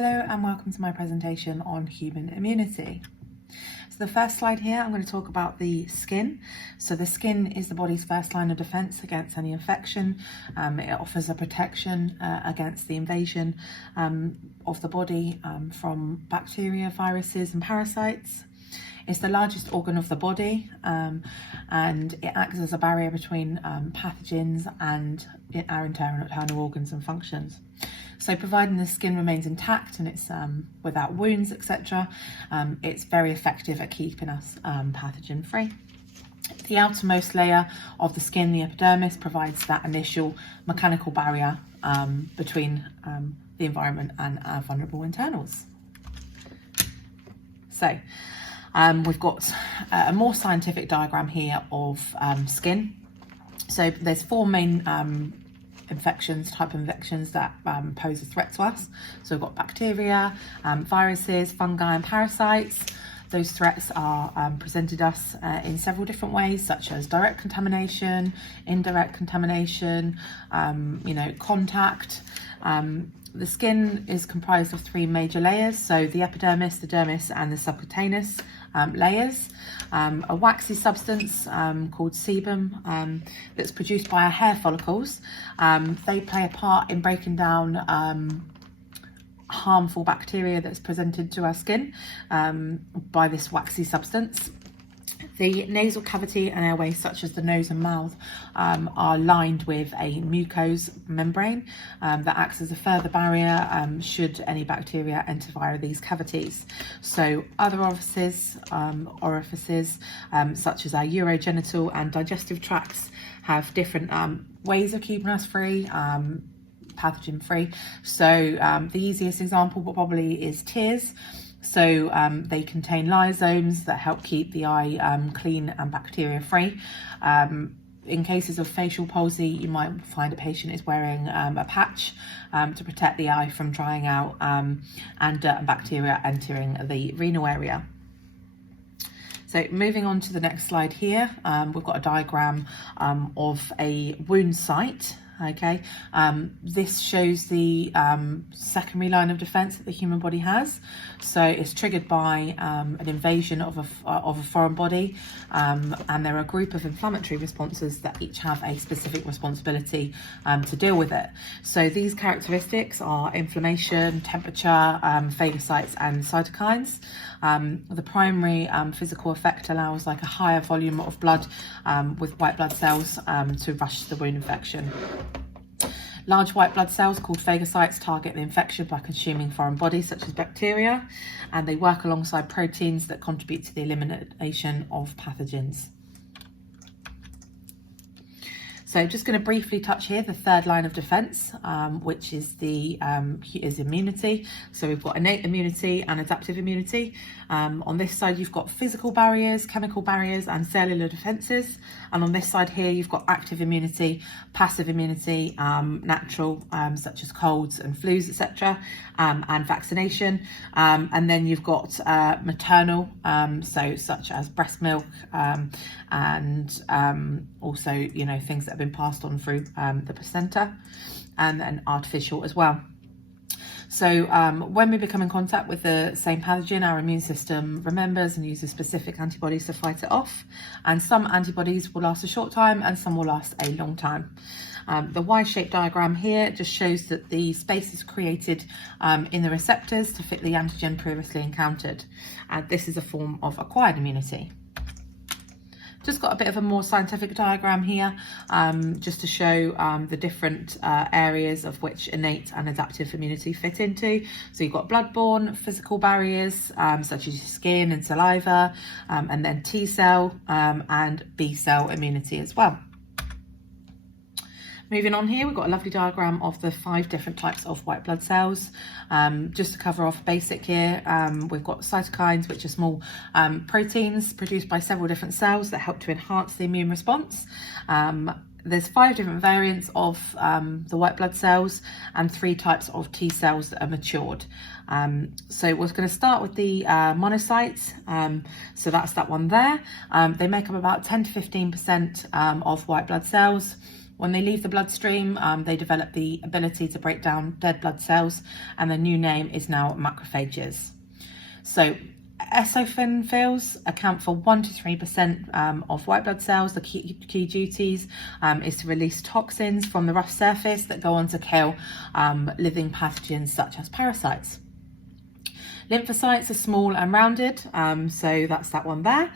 Hello and welcome to my presentation on human immunity. So the first slide here, I'm going to talk about the skin. So the skin is the body's first line of defense against any infection. It offers a protection against the invasion of the body from bacteria, viruses and parasites. It's the largest organ of the body and it acts as a barrier between pathogens and our internal organs and functions. So providing the skin remains intact and it's without wounds, etc., it's very effective at keeping us pathogen free. The outermost layer of the skin, the epidermis, provides that initial mechanical barrier between the environment and our vulnerable internals. So we've got a more scientific diagram here of skin. So there's four main type of infections that pose a threat to us. So we've got bacteria, viruses, fungi and parasites. Those threats are presented us in several different ways, such as direct contamination, indirect contamination, contact. The skin is comprised of three major layers, so the epidermis, the dermis and the subcutaneous layers. A waxy substance called sebum that's produced by our hair follicles. They play a part in breaking down harmful bacteria that's presented to our skin by this waxy substance. The nasal cavity and airways, such as the nose and mouth, are lined with a mucous membrane that acts as a further barrier should any bacteria enter via these cavities. So other orifices such as our urogenital and digestive tracts have different ways of keeping us free, pathogen free. So the easiest example probably is tears. So they contain lyosomes that help keep the eye clean and bacteria free. In cases of facial palsy, you might find a patient is wearing a patch to protect the eye from drying out and dirt and bacteria entering the renal area. So moving on to the next slide here, we've got a diagram of a wound site. Okay, this shows the secondary line of defense that the human body has. So it's triggered by an invasion of a foreign body, and there are a group of inflammatory responses that each have a specific responsibility to deal with it. So these characteristics are inflammation, temperature, phagocytes and cytokines. The primary physical effect allows like a higher volume of blood with white blood cells to rush the wound infection. Large white blood cells called phagocytes target the infection by consuming foreign bodies such as bacteria, and they work alongside proteins that contribute to the elimination of pathogens. So just going to briefly touch here the third line of defense, which is immunity. So we've got innate immunity and adaptive immunity. On this side, you've got physical barriers, chemical barriers and cellular defenses. And on this side here, you've got active immunity, passive immunity, natural, such as colds and flus, etc., and vaccination. And then you've got maternal, so such as breast milk, and also, things that have been passed on through the placenta, and then artificial as well. So when we become in contact with the same pathogen, our immune system remembers and uses specific antibodies to fight it off. And some antibodies will last a short time and some will last a long time. The Y-shaped diagram here just shows that the space is created in the receptors to fit the antigen previously encountered. And this is a form of acquired immunity. Just got a bit of a more scientific diagram here, just to show the different areas of which innate and adaptive immunity fit into. So you've got bloodborne, physical barriers, such as your skin and saliva, and then T cell and B cell immunity as well. Moving on here, we've got a lovely diagram of the 5 different types of white blood cells. Just to cover off basic here, we've got cytokines, which are small proteins produced by several different cells that help to enhance the immune response. There's 5 different variants of the white blood cells and 3 types of T cells that are matured. So we're going to start with the monocytes. So that's that one there. They make up about 10 to 15% of white blood cells. When they leave the bloodstream, they develop the ability to break down dead blood cells, and the new name is now macrophages. So eosinophils account for 1 to 3% of white blood cells. The key duties is to release toxins from the rough surface that go on to kill living pathogens such as parasites. Lymphocytes are small and rounded, so that's that one there,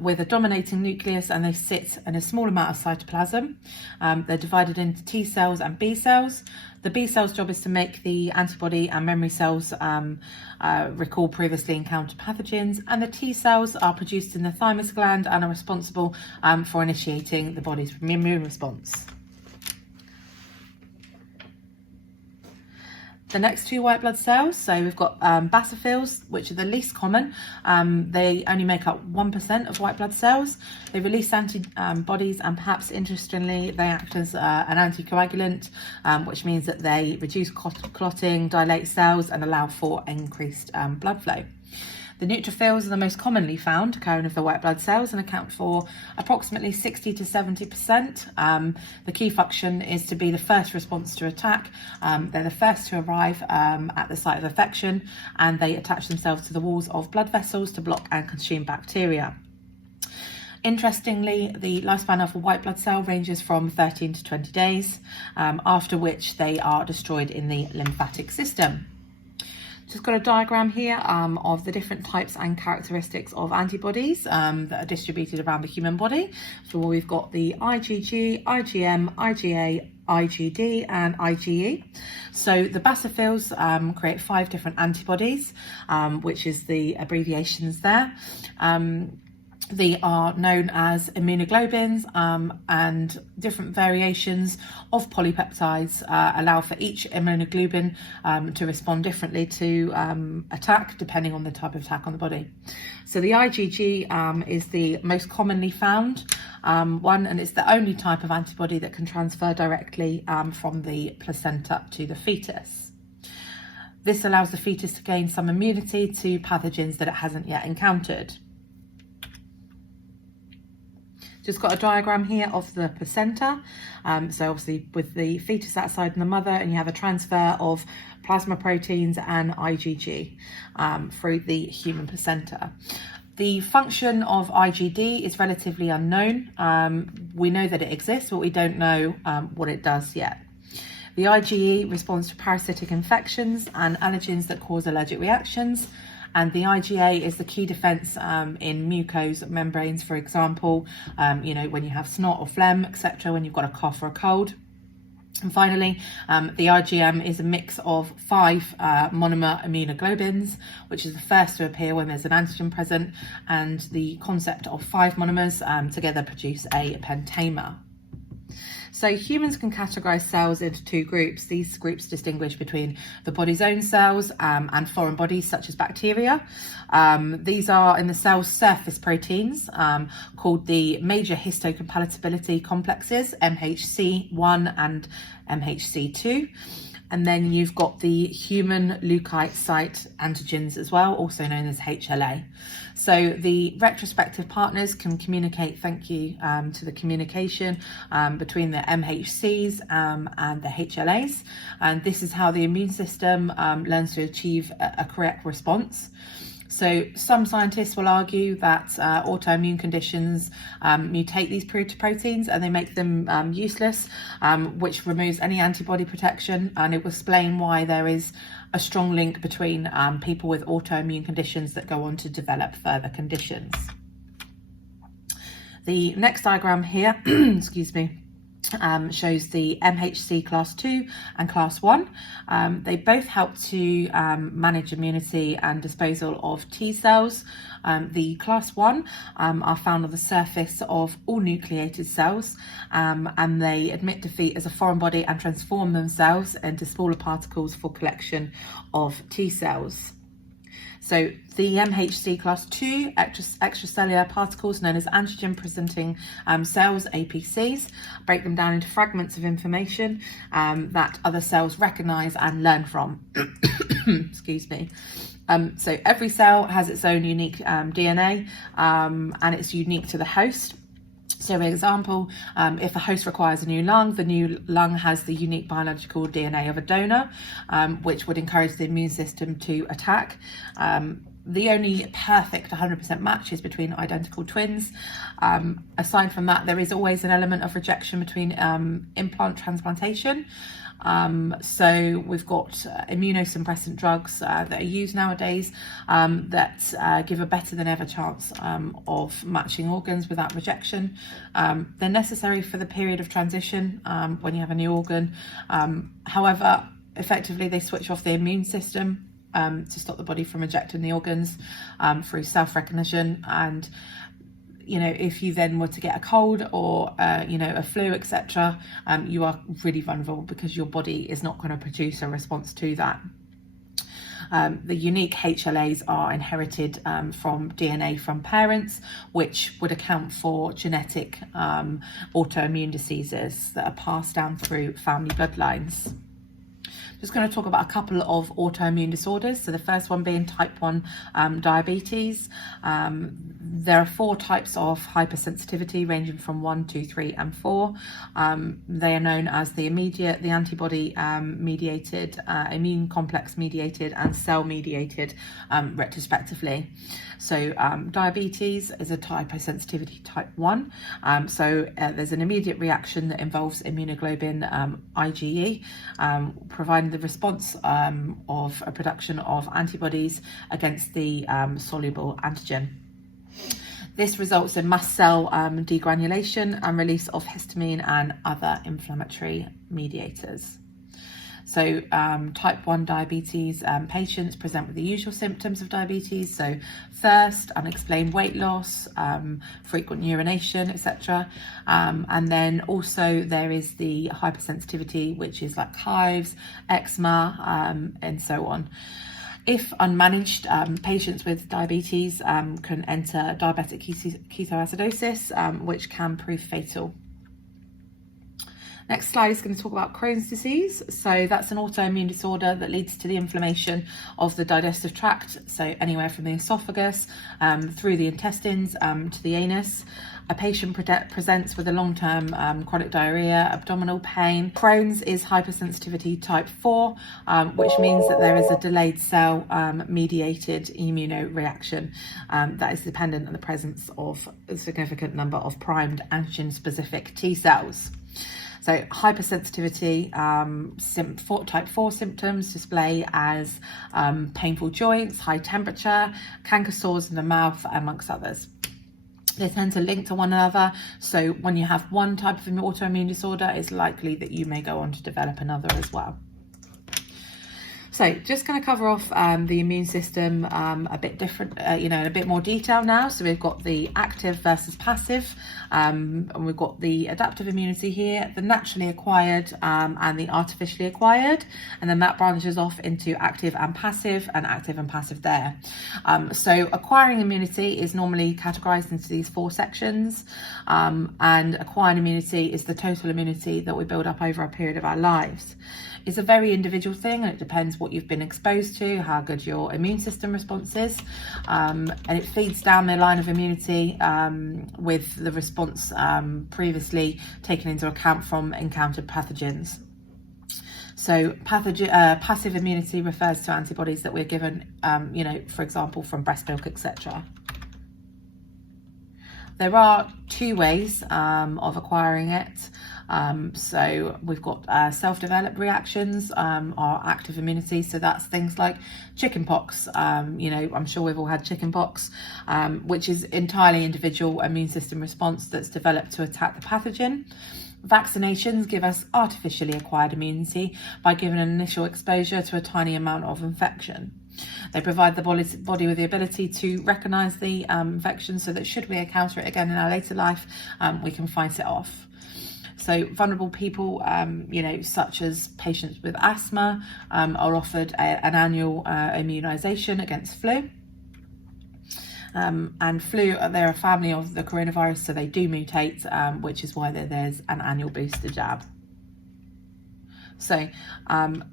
with a dominating nucleus, and they sit in a small amount of cytoplasm. They're divided into T cells and B cells. The B cell's job is to make the antibody and memory cells recall previously encountered pathogens, and the T cells are produced in the thymus gland and are responsible for initiating the body's immune response. The next two white blood cells, so we've got basophils, which are the least common. They only make up 1% of white blood cells. They release antibodies, and perhaps interestingly, they act as an anticoagulant, which means that they reduce clotting, dilate cells, and allow for increased blood flow. The neutrophils are the most commonly found occurring of the white blood cells and account for approximately 60 to 70%. The key function is to be the first response to attack. They're the first to arrive at the site of infection, and they attach themselves to the walls of blood vessels to block and consume bacteria. Interestingly, the lifespan of a white blood cell ranges from 13 to 20 days, after which they are destroyed in the lymphatic system. Just got a diagram here of the different types and characteristics of antibodies that are distributed around the human body. So we've got the IgG, IgM, IgA, IgD and IgE. So the basophils create 5 different antibodies, which is the abbreviations there. They are known as immunoglobulins, and different variations of polypeptides allow for each immunoglobulin to respond differently to attack, depending on the type of attack on the body. So the IgG is the most commonly found one, and it's the only type of antibody that can transfer directly from the placenta to the fetus. This allows the fetus to gain some immunity to pathogens that it hasn't yet encountered. Just got a diagram here of the placenta. So obviously with the fetus outside the mother, and you have a transfer of plasma proteins and IgG through the human placenta. The function of IgD is relatively unknown. We know that it exists, but we don't know what it does yet. The IgE responds to parasitic infections and allergens that cause allergic reactions. And the IgA is the key defense in mucous membranes, for example, when you have snot or phlegm, etc., when you've got a cough or a cold. And finally, the IgM is a mix of 5 monomer immunoglobulins, which is the first to appear when there's an antigen present, and the concept of 5 monomers together produce a pentamer. So humans can categorize cells into 2 groups. These groups distinguish between the body's own cells and foreign bodies such as bacteria. These are in the cell's surface proteins called the major histocompatibility complexes, MHC1 and MHC2. And then you've got the human leukocyte antigens as well, also known as HLA. So the retrospective partners can communicate, thank you to the communication between the MHCs and the HLAs. And this is how the immune system learns to achieve a correct response. So some scientists will argue that autoimmune conditions mutate these proteins and they make them useless, which removes any antibody protection, and it will explain why there is a strong link between people with autoimmune conditions that go on to develop further conditions. The next diagram here, excuse me, shows the MHC class 2 and class 1. They both help to manage immunity and disposal of T cells. The class 1 are found on the surface of all nucleated cells, and they admit defeat as a foreign body and transform themselves into smaller particles for collection of T cells. So the MHC class 2 extracellular particles, known as antigen presenting cells, APCs, break them down into fragments of information that other cells recognize and learn from. Excuse me. So every cell has its own unique DNA, and it's unique to the host. So, for example, if a host requires a new lung, the new lung has the unique biological DNA of a donor, which would encourage the immune system to attack. The only perfect 100% match is between identical twins. Aside from that, there is always an element of rejection between implant transplantation. So we've got immunosuppressant drugs that are used nowadays that give a better than ever chance of matching organs without rejection. They're necessary for the period of transition when you have a new organ. However, effectively they switch off the immune system to stop the body from rejecting the organs through self-recognition. And if you then were to get a cold or a flu, etc., you are really vulnerable because your body is not going to produce a response to that. The unique HLAs are inherited from DNA from parents, which would account for genetic autoimmune diseases that are passed down through family bloodlines. Just going to talk about a couple of autoimmune disorders. So the first one being type 1 diabetes. There are 4 types of hypersensitivity ranging from 1, 2, 3 and 4. They are known as the antibody mediated, immune complex mediated and cell mediated retrospectively. So diabetes is a hypersensitivity type 1. So there's an immediate reaction that involves immunoglobulin IgE, providing the response of a production of antibodies against the soluble antigen. This results in mast cell degranulation and release of histamine and other inflammatory mediators. So type 1 diabetes patients present with the usual symptoms of diabetes, so thirst, unexplained weight loss, frequent urination, etc. And then also there is the hypersensitivity, which is like hives, eczema, and so on. If unmanaged, patients with diabetes can enter diabetic ketoacidosis, which can prove fatal. Next slide is going to talk about Crohn's disease. So that's an autoimmune disorder that leads to the inflammation of the digestive tract, so anywhere from the esophagus through the intestines to the anus. A patient presents with a long-term chronic diarrhea, abdominal pain. Crohn's is hypersensitivity type 4, which means that there is a delayed cell-mediated immunoreaction that is dependent on the presence of a significant number of primed antigen-specific T cells. So hypersensitivity, type 4 symptoms display as painful joints, high temperature, canker sores in the mouth, amongst others. They tend to link to one another. So when you have one type of autoimmune disorder, it's likely that you may go on to develop another as well. So just going to cover off the immune system a bit different, in a bit more detail now. So we've got the active versus passive, and we've got the adaptive immunity here, the naturally acquired and the artificially acquired, and then that branches off into active and passive there. So acquiring immunity is normally categorized into these 4 sections, and acquired immunity is the total immunity that we build up over a period of our lives. It's a very individual thing, and it depends what you've been exposed to, how good your immune system response is, and it feeds down the line of immunity with the response previously taken into account from encountered pathogens. So passive immunity refers to antibodies that we're given, for example, from breast milk, etc. There are 2 ways of acquiring it. So we've got self-developed reactions, or active immunity. So that's things like chickenpox. I'm sure we've all had chickenpox, which is entirely individual immune system response that's developed to attack the pathogen. Vaccinations give us artificially acquired immunity by giving an initial exposure to a tiny amount of infection. They provide the body with the ability to recognise the infection, so that should we encounter it again in our later life, we can fight it off. So vulnerable people, such as patients with asthma, are offered an annual immunisation against flu. And flu, they're a family of the coronavirus, so they do mutate, which is why there's an annual booster jab. So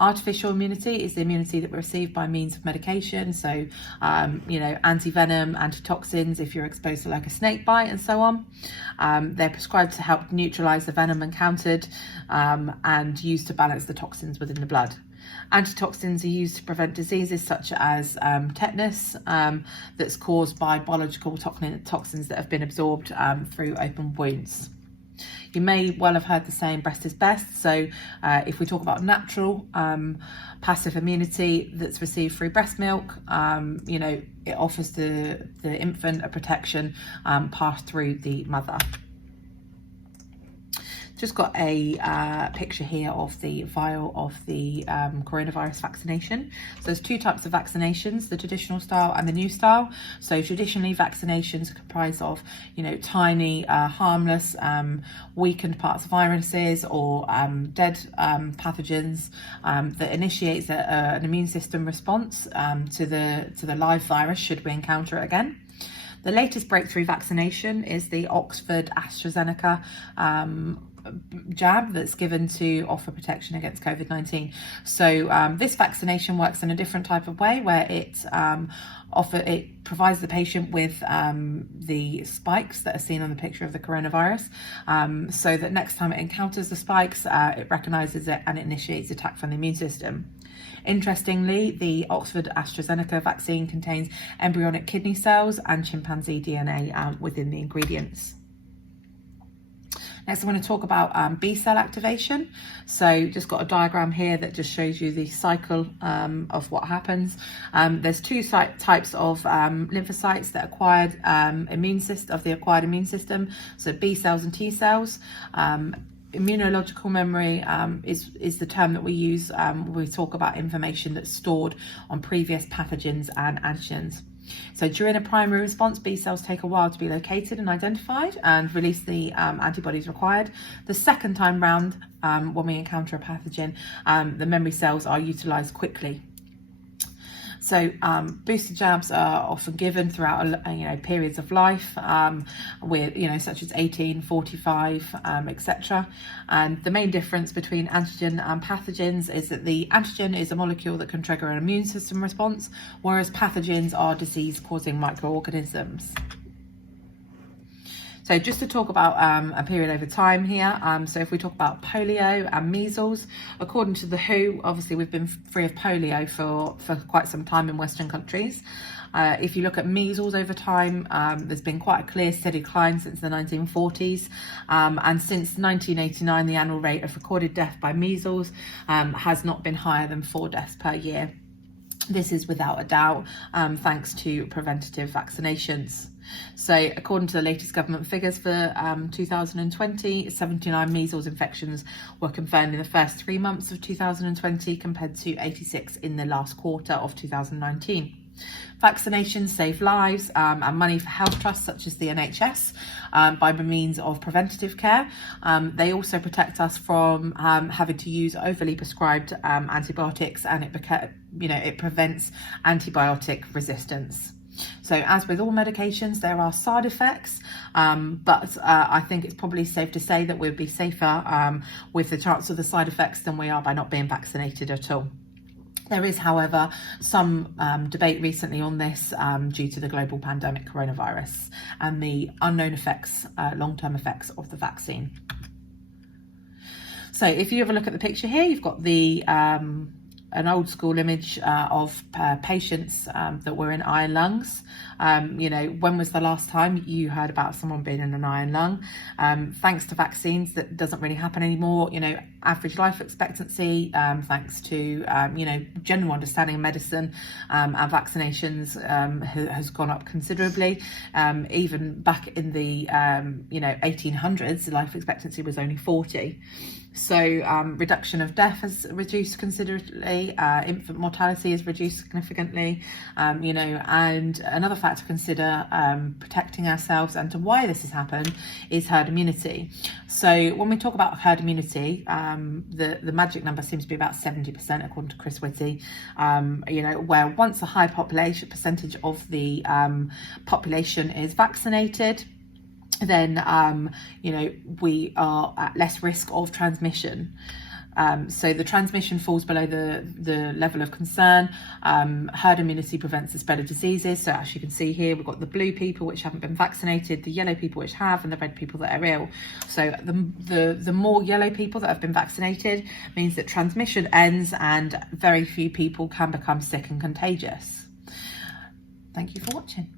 artificial immunity is the immunity that we receive by means of medication. So, anti-venom, antitoxins, if you're exposed to like a snake bite and so on. They're prescribed to help neutralize the venom encountered and used to balance the toxins within the blood. Antitoxins are used to prevent diseases such as tetanus that's caused by biological toxins that have been absorbed through open wounds. You may well have heard the saying breast is best. So if we talk about natural passive immunity that's received through breast milk, it offers the infant a protection passed through the mother. Just got a picture here of the vial of the coronavirus vaccination. So there's two types of vaccinations, the traditional style and the new style. So traditionally, vaccinations are comprised of, tiny, harmless, weakened parts of viruses or dead pathogens that initiates an immune system response to the live virus should we encounter it again. The latest breakthrough vaccination is the Oxford AstraZeneca jab that's given to offer protection against COVID-19. So this vaccination works in a different type of way, where it provides the patient with the spikes that are seen on the picture of the coronavirus, so that next time it encounters the spikes, it recognizes it and it initiates attack from the immune system. Interestingly, the Oxford AstraZeneca vaccine contains embryonic kidney cells and chimpanzee DNA within the ingredients. Next, I want to talk about B cell activation. So just got a diagram here that just shows you the cycle of what happens. There's two types of lymphocytes that acquired the acquired immune system. So B cells and T cells. Immunological memory is the term that we use when we talk about information that's stored on previous pathogens and antigens. So during a primary response, B cells take a while to be located and identified and release the antibodies required. The second time round, when we encounter a pathogen, the memory cells are utilised quickly. So booster jabs are often given throughout periods of life, with such as 18, 45, etc. And the main difference between antigen and pathogens is that the antigen is a molecule that can trigger an immune system response, whereas pathogens are disease-causing microorganisms. So just to talk about a period over time here, so if we talk about polio and measles, according to the WHO, obviously we've been free of polio for quite some time in Western countries. If you look at measles over time, there's been quite a clear steady decline since the 1940s, and since 1989 the annual rate of recorded death by measles has not been higher than 4 deaths per year. This is without a doubt thanks to preventative vaccinations. So according to the latest government figures for 2020, 79 measles infections were confirmed in the first 3 months of 2020 compared to 86 in the last quarter of 2019. Vaccinations save lives and money for health trusts such as the NHS by means of preventative care. They also protect us from having to use overly prescribed antibiotics, and it prevents antibiotic resistance. So as with all medications, there are side effects, but I think it's probably safe to say that we'll be safer with the chance of the side effects than we are by not being vaccinated at all. There is, however, some debate recently on this due to the global pandemic coronavirus and the unknown effects, long-term effects of the vaccine. So if you have a look at the picture here, you've got the an old school image of patients that were in iron lungs. When was the last time you heard about someone being in an iron lung? Thanks to vaccines, that doesn't really happen anymore. Average life expectancy, thanks to general understanding of medicine and vaccinations, has gone up considerably. Even back in the 1800s, the life expectancy was only 40. So reduction of death has reduced considerably, infant mortality has reduced significantly, and another factor to consider protecting ourselves and to why this has happened is herd immunity. So when we talk about herd immunity, the magic number seems to be about 70%, according to Chris Whitty, where once a high percentage of the population is vaccinated, then we are at less risk of transmission. So the transmission falls below the level of concern. Herd immunity prevents the spread of diseases. So as you can see here, we've got the blue people which haven't been vaccinated, the yellow people which have, and the red people that are ill. So the more yellow people that have been vaccinated means that transmission ends and very few people can become sick and contagious. Thank you for watching.